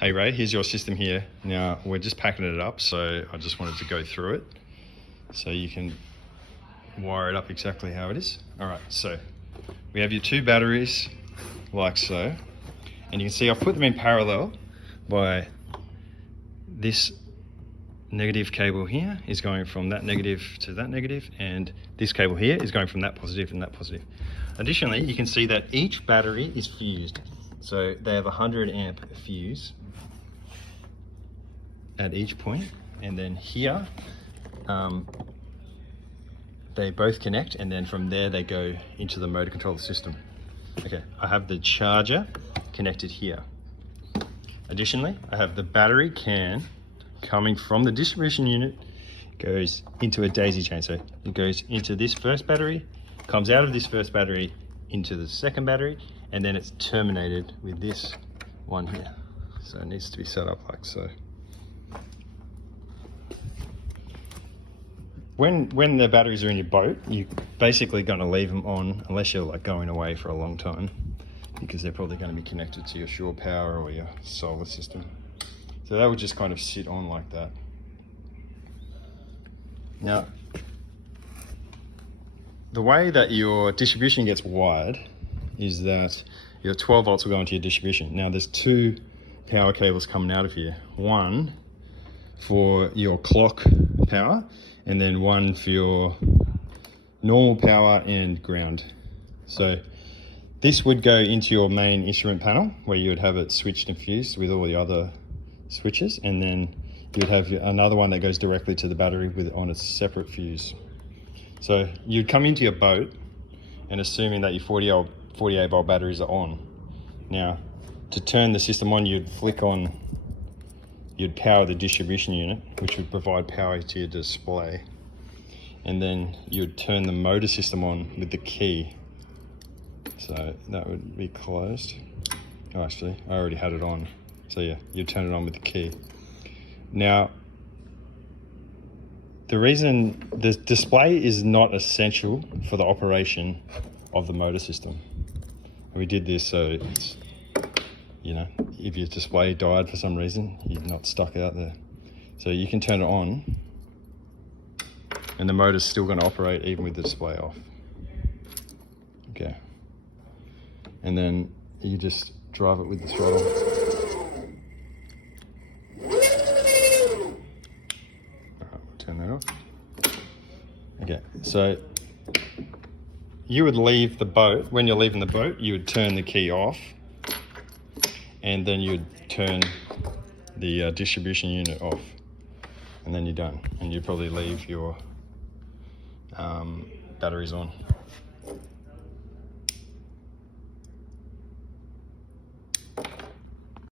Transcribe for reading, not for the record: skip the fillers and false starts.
Hey Ray, here's your system here. Now we're just packing it up, so I just wanted to go through it so you can wire it up exactly how it is. All right, so we have your two batteries like so, and you can see I've put them in parallel by this negative cable here is going from that negative to that negative, and this cable here is going from that positive and that positive. Additionally, you can see that each battery is fused. So they have a 100 amp fuse at each point, and then here they both connect, and then from there they go into the motor controller system. Okay, I have the charger connected here. Additionally, I have the battery can coming from the distribution unit, goes into a daisy chain. So it goes into this first battery, comes out of this first battery into the second battery, and then it's terminated with this one here. So it needs to be set up like so. When the batteries are in your boat, you're basically going to leave them on unless you're like going away for a long time, because they're probably going to be connected to your shore power or your solar system. So that would just kind of sit on like that. Now, the way that your distribution gets wired is that your 12 volts will go into your distribution. Now there's two power cables coming out of here. One for your clock power, and then one for your normal power and ground. So this would go into your main instrument panel where you would have it switched and fused with all the other switches, and then you would have another one that goes directly to the battery with on its separate fuse. So you'd come into your boat and assuming that your 48 volt batteries are on. Now to turn the system on, you'd power the distribution unit, which would provide power to your display, and then you'd turn the motor system on with the key. So that would be closed. Oh, actually, I already had it on. So yeah, you'd turn it on with the key. Now, the reason the display is not essential for the operation of the motor system. We did this so it's, you know, if your display died for some reason, you're not stuck out there. So you can turn it on and the motor's still going to operate even with the display off. Okay. And then you just drive it with the throttle. Alright, we'll turn that off. Okay, so you would leave the boat. When you're leaving the boat, you would turn the key off, and then you'd turn the distribution unit off, and then you're done. And you'd probably leave your batteries on.